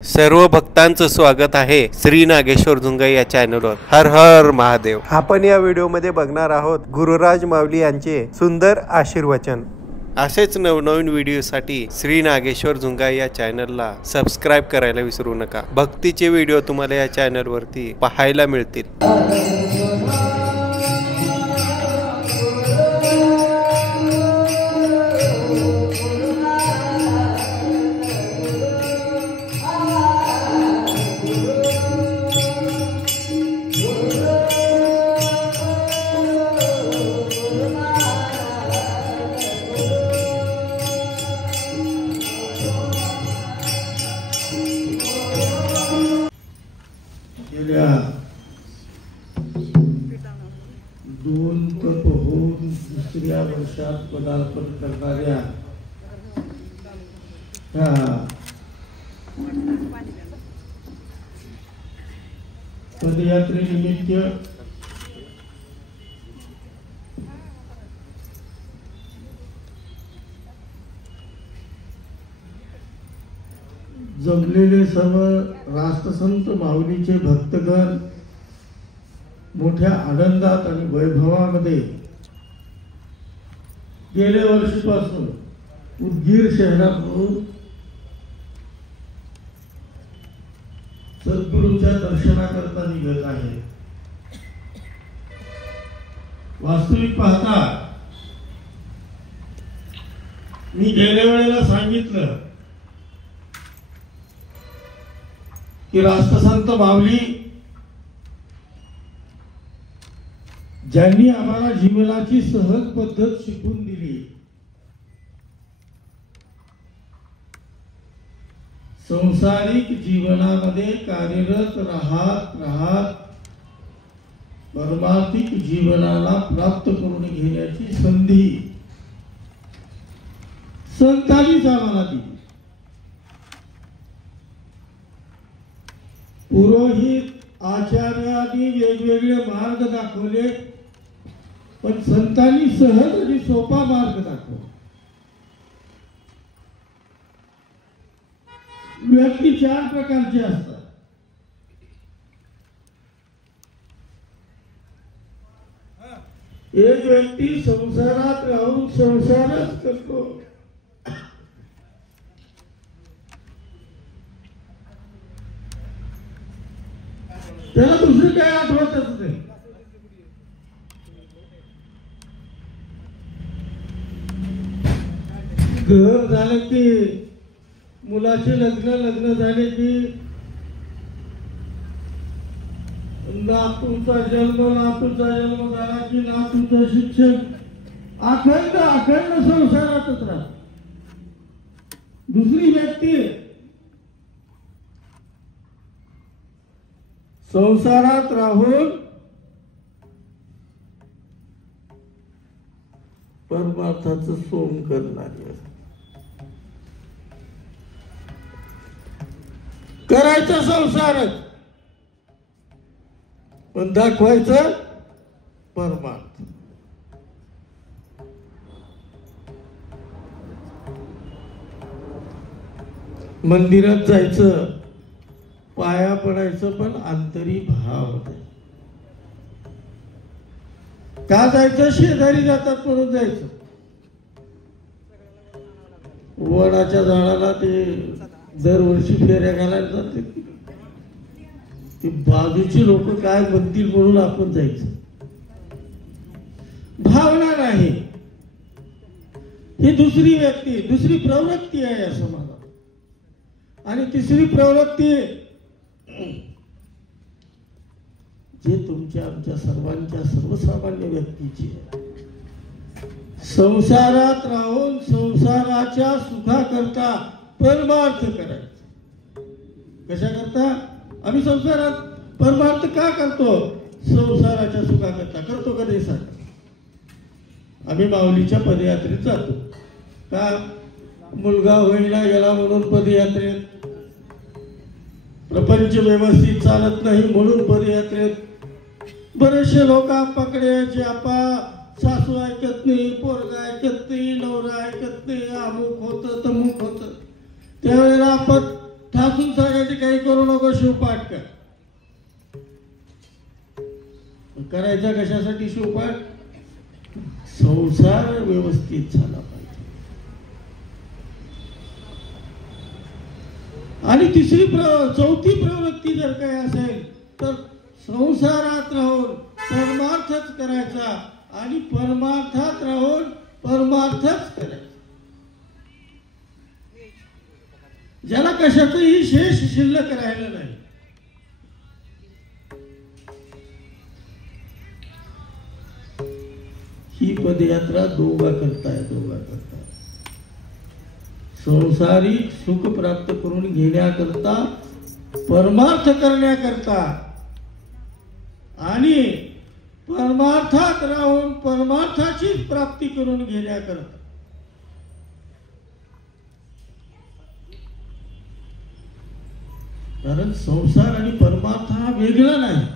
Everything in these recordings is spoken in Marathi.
सर्व भक्तांचं स्वागत आहे श्री नागेश्वर झुंगाई या चॅनलवर। हर हर महादेव। आपण या व्हिडिओमध्ये बघणार आहोत गुरुराज माऊली यांचे सुंदर आशीर्वचन। असेच नवनवीन व्हिडिओसाठी श्री नागेश्वर झुंगाई या चॅनलला सबस्क्राइब करायला विसरू नका। भक्तीचे व्हिडिओ तुम्हाला या चॅनलवरती पाहायला मिळतील। गेल्या 2 तप होऊन दुसऱ्या वर्षात पदार्पण करणाऱ्या पदयात्रेनिमित्त जमलेले सर्व राष्ट्रसंत माऊलीचे भक्तगण मोठ्या आनंदात आणि वैभवामध्ये गेल्या वर्षीपासून उदगीर शहरातून सद्गुरूंच्या दर्शनाकरता निघत आहे। वास्तविक पाहता मी गेल्या वेळेला सांगितलं की राष्ट्रसंत माऊली ज्यांनी आम्हाला जीवनाची सहज पद्धत शिकून दिली, संसारिक जीवनामध्ये कार्यरत राहत परमार्थिक जीवनाला प्राप्त करून घेण्याची संधी संतांनीच आम्हाला दिली। पुरोहित आचार्यांनी वेगवेगळे मार्ग दाखवले, पण संतांनी सहज आणि सोपा मार्ग दाखवला। व्यक्ती 4 प्रकारचे असतात। एक व्यक्ती संसारात राहून संसारच करतो, त्याला दुसरी काय आठवतच नाही। घर झालं की मुलाचे लग्न झाले की नातूचा जन्म झाला की नातूचं शिक्षण, अखंड संसारातच राहत। दुसरी व्यक्ती संसारात राहून परमार्थाचं सोंग करणारी असते। करायचं संसारच, पण दाखवायचं परमार्थ। मंदिरात जायचं, पाया पडायचं, पण अंतरी भाव नाही। का जायचं? शेजारी जातात म्हणून जायचं। वडाच्या झाडाला ते दरवर्षी फेऱ्या घालायला जाते, ते बाजूची लोक काय म्हणतील म्हणून आपण जायचं। भावना नाही, ही दुसरी व्यक्ती, दुसरी प्रवृत्ती आहे या समाजात। आणि तिसरी प्रवृत्ती जे तुमच्या आमच्या सर्वांच्या सर्वसामान्य व्यक्तीची आहे। संसारात राहून संसाराच्या सुखाकरता परमार्थ करायचा। कशा करता? आम्ही संसारात परमार्थ का करतो? संसाराच्या सुखाकरता करतो का नाही सांगा? आम्ही माऊलीच्या पदयात्रेत जातो का? मुलगा होईना गेला म्हणून पदयात्रेत, प्रपंच व्यवस्थित चालत नाही म्हणून पदयात्रेत, बरेचसे लोक आपाकडे यायचे, आपा सासू ऐकत नाही, पोरगा ऐकत नाही, नवरा ऐकत नाही, अमुक होतं तमुक होतं। त्यावेळेला आपण ठासून सांगायचे काही करू नको, शिवपाठ कर. करायचा कशासाठी शिवपाठ? संसार व्यवस्थित झाला पाहिजे. आणि चौथी प्रवृत्ती जर काही असेल तर संसारात राहून परमार्थच करायचा आणि परमार्थात राहून परमार्थच करायचा. ज्याला कशाचंही शेष शिल्लक राहिलं नाही. ही पदयात्रा दोघा करताय. संसारिक सुख प्राप्त करून घेण्याकरता, परमार्थ करण्याकरता आणि परमार्थात राहून परमार्थाची प्राप्ती करून घेण्याकरता. कारण संसार आणि परमार्थ हा वेगळा नाही.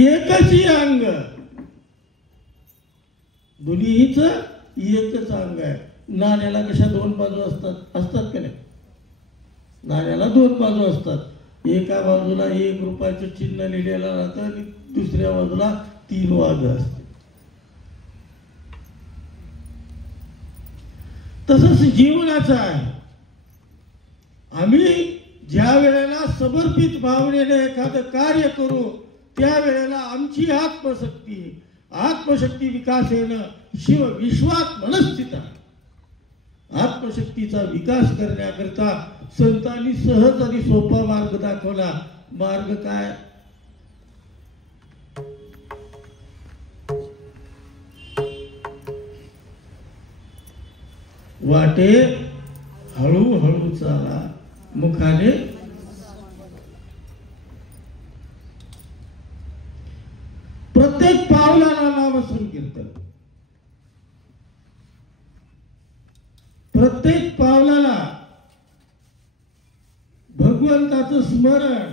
एकच अंग, दोन्हीच एकच अंग आहे. नाण्याला कशा दोन बाजू असतात का नाही? नाण्याला दोन बाजू असतात. एका बाजूला 1 रुपयाचं चिन्ह लिहिलेलं राहतं आणि दुसऱ्या बाजूला 3 वाघ असतात. तसंच जीवनाचं आहे. आम्ही ज्या वेळेला समर्पित भावनेने एखादं कार्य करू त्यावेळेला आमची आत्मशक्ती विकास येणं शिव विश्वात मनस्थित आहे. आत्मशक्तीचा विकास करण्याकरता संतांनी सहज आणि सोपा मार्ग दाखवला. मार्ग काय? वाटे हळूहळू चाला, मुखाने प्रत्येक पावलाला नाम संकीर्तन, प्रत्येक पावलाला भगवंताचं स्मरण.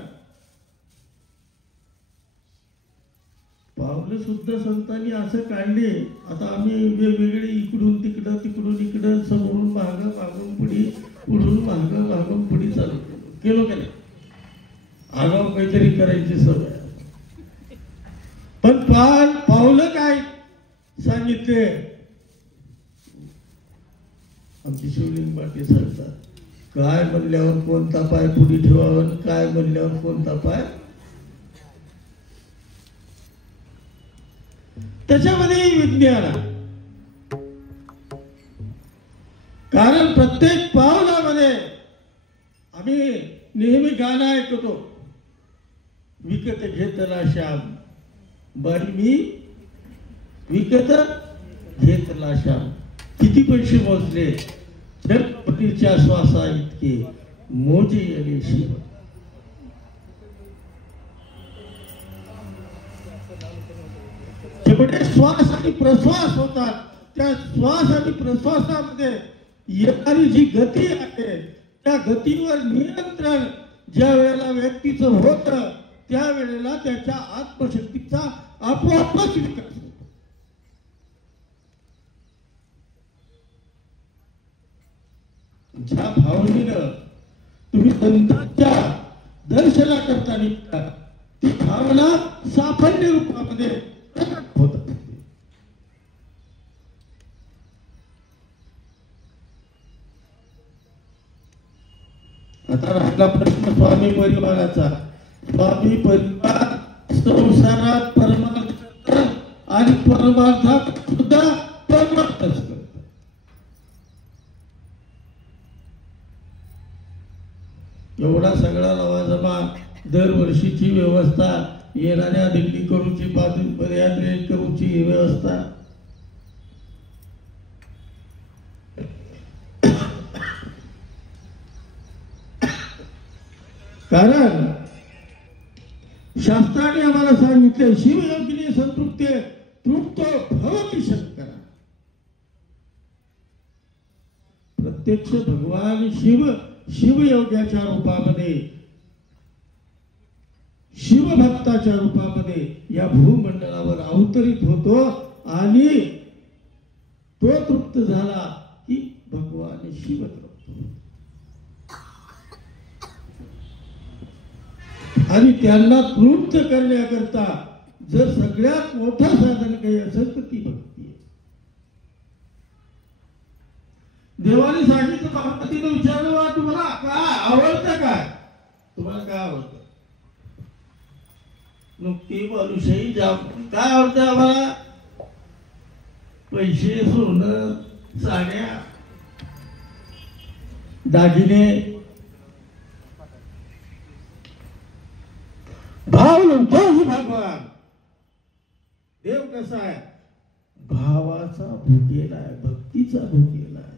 पावलं सुद्धा संतांनी असं काढले. आता आम्ही वेगवेगळे इकडून तिकडं तिकडून इकडं, समोरून मागं मागून पुढे, पुढून मागं मागून पुढे चालू केलो का नाही? आगाव काहीतरी करायची सवय. पण पावलं काय सांगितले? आमची शिवलिंग पाटील सांगतात, काय म्हणल्यावर कोणता पाय पुढे ठेवावा, काय म्हणल्यावर कोणता पाय. त्याच्यामध्ये विज्ञान आहे. कारण प्रत्येक पावलामध्ये आम्ही नेहमी गाणं ऐकतो, विकत घेतला श्याम बारी मी विकत घेतला श्याम. किती पैसे मोजले? पतीच्या श्वासा इतके मोजे येणे शिव. शेवटी श्वास आणि प्रश्वास होतात. त्या श्वास आणि प्रश्वासामध्ये येणारी जी गती आहे त्या गतीवर नियंत्रण ज्या वेळेला व्यक्तीचं होतं त्यावेळेला त्याच्या आत्मशक्तीचा आपोआपच विकास होतो. ज्या भावनेनं तुम्ही संतांच्या दर्शना करता निघता ती भावना साफल्य रूपामध्ये प्रकट होत. आता राहिला प्रश्न स्वामी परिवाराचा. स्वामी परिवार संसारात परमार्थ करतात आणि परमार्थात सुद्धा परमार्थच करतात. एवढा सगळा लवाजमा, दरवर्षीची व्यवस्था, येणाऱ्या दिंडी करूची, पदयात्रे करूची व्यवस्था. कारण शास्त्राने आम्हाला सांगितले, शिवयोगिनी संतृप्ते तृप्तो भवति शंकरा. प्रत्यक्ष भगवान शिवयोग्याच्या रूपामध्ये, शिवभक्ताच्या रूपामध्ये या भूमंडळावर अवतरित होतो आणि तो तृप्त झाला की भगवान शिव तृप्त. आणि त्यांना तृप्त करण्याकरता जर सगळ्यात मोठं साधन काही असेल तर ती भक्ती आहे. देवाने सांगितलं, भक्तीने विचारलं, तुम्हाला काय आवडतं, काय तुम्हाला काय आवडतं? नुकती बालुशाही काय आवडतं आम्हाला? पैसे, सोनं, साड्या, दागिने. भाव नव्हतो भगवान. देव कसा आहे? भावाचा भुकेला आहे, भक्तीचा भुकेला आहे.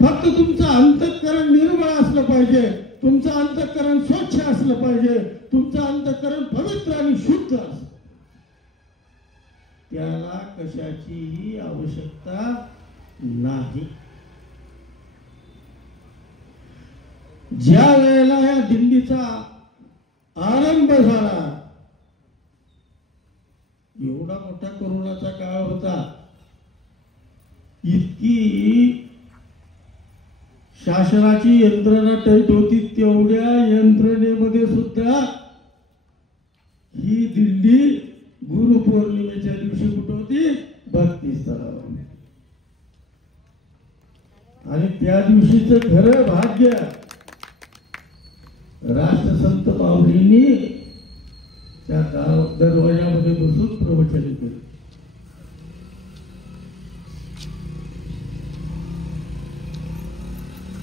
फक्त तुमचं अंतःकरण निर्मळ असलं पाहिजे, तुमचं अंतःकरण स्वच्छ असलं पाहिजे, तुमचं अंतःकरण पवित्र आणि शुद्ध असलं. त्याला कशाचीही आवश्यकता नाही. ज्या वेळेला या दिंडीचा आरंभ झाला, एवढा मोठा कोरोनाचा काळ होता, इतकी शासनाची यंत्रणा टाईट होती, तेवढ्या यंत्रणेमध्ये सुद्धा ही दिंडी गुरुपौर्णिमेच्या दिवशी कुठे होती? भक्ती स्थळावर. आणि त्या दिवशीचं खरं भाग्य राष्ट्रसंत माऊलींनी त्या दरवाजामध्ये बसून प्रवचन केले.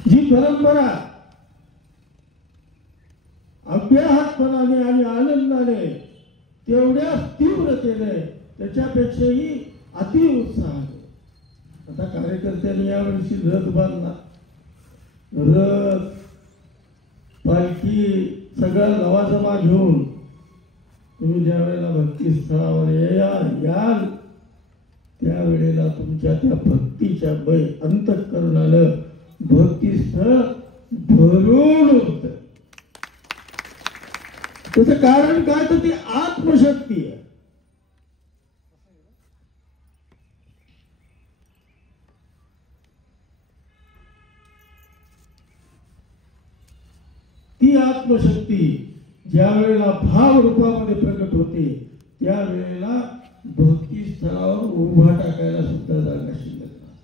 जी परंपरा अभ्यासपणाने आणि आनंदाने, तेवढ्याच तीव्रतेने, त्याच्यापेक्षाही अति उत्साहाने. आता कार्यकर्त्यांनी यावर्षी रथ बांधला, रथ, पालखी सगळा लवाजमा घेऊन तुम्ही ज्या वेळेला भक्ती स्थळावर याल त्यावेळेला तुमच्या त्या भक्तीच्या अंतःकरणानं भक्ती स्थळ भरून होत. त्याचं कारण काय? तर ती आत्मशक्ती आहे. ती आत्मशक्ती ज्या वेळेला भाव रूपामध्ये प्रकट होते, त्यावेळेला भक्ती स्थळावर उभा टाकायला सुद्धा जागा शिल्लक नाही.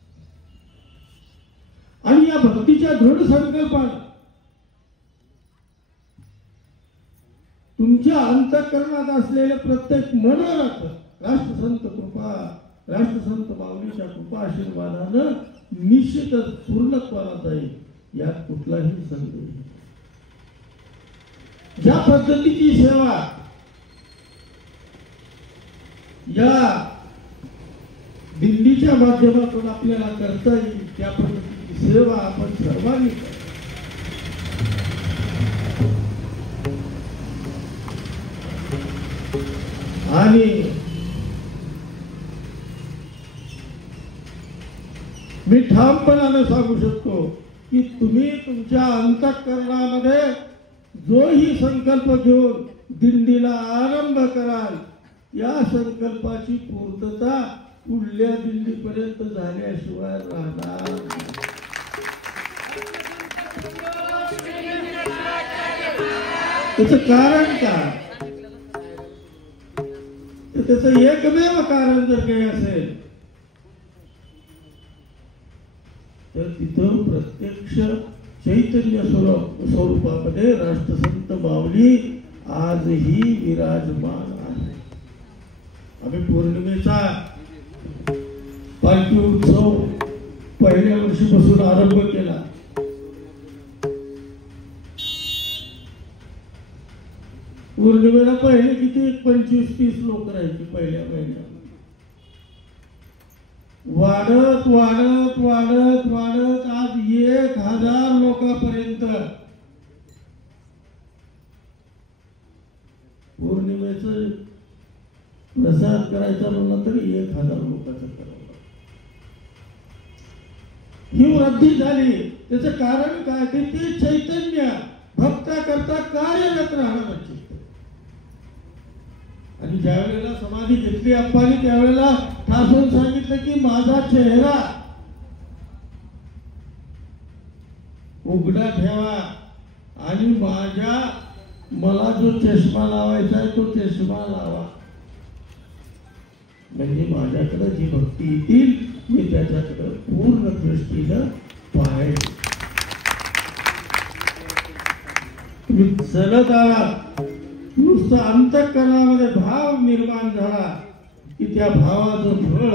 आणि या भक्तीच्या दृढ संकल्पाने तुमच्या अंतःकरणात असलेले प्रत्येक मनोरथ राष्ट्रसंत कृपा, राष्ट्रसंत माऊलीच्या कृपा आशीर्वादानं निश्चितच पूर्णत्वाला जाईल, यात कुठलाही संदेह नाही. ज्या पद्धतीची सेवा या दिंडीच्या माध्यमातून आपल्याला करता येईल, त्या पद्धतीची सेवा आपण सर्वांनी करावी. आणि मी ठामपणाने सांगू शकतो की तुम्ही तुमच्या अंतःकरणामध्ये जोही संकल्प घेऊन दिंडीला आरंभ कराल, या संकल्पाची पूर्तता पुढल्या दिंडीपर्यंत झाल्याशिवाय राहणार नाही. त्याचं कारण काय? त्याचं एकमेव कारण जर काही असेल तर तिथं प्रत्यक्ष चैतन्य स्वरूपामध्ये राष्ट्रसंत माऊली आजही विराजमान आहे. आम्ही पौर्णिमेचा पालखी उत्सव पहिल्या वर्षीपासून आरंभ केला. पौर्णिमेला पहिले किती 25-30 लोक राहायचे पहिल्या महिन्यात. वाढत वाढत वाढत वाढत आज 1000 लोकांपर्यंत पौर्णिमेचं प्रसाद करायचा म्हणलं तरी 1000 लोकांचं करावं. ही वृद्धी झाली. त्याचं कारण काय? ते चैतन्य भक्ता करता कार्यरत राहणार. आणि आणि ज्या वेळेला समाधी घेतली अप्पांनी त्यावेळेला ठासून सांगितलं की माझा चेहरा उघडा ठेवा आणि मला जो चष्मा लावायचा आहे तो चष्मा लावा, म्हणजे माझ्याकडे जी भक्ती येतील मी त्याच्याकडे पूर्ण दृष्टीनं पाहेन. तुम्ही चलत आला, नुसतं अंतःकरणामध्ये भाव निर्माण झाला की त्या भावाचं फळ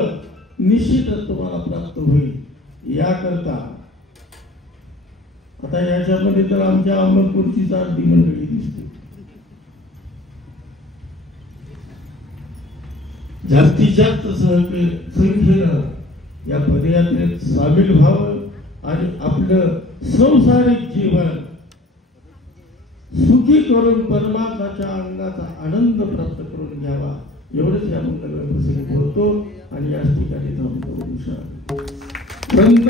निश्चितच तुम्हाला प्राप्त होईल. याकरता आता याच्यामध्ये तर आमच्या अहमदपूरची चालती मंडळी दिसते. जास्तीत जास्त संख्येनं या पदयात्रेत सामील व्हावं आणि आपलं संसारिक जीवन सुखी करून परमात्माच्या अंगाचा आनंद प्राप्त करून घ्यावा, एवढंच या मंगल प्रसंगी बोलतो आणि याच ठिकाणी थांबतो. संत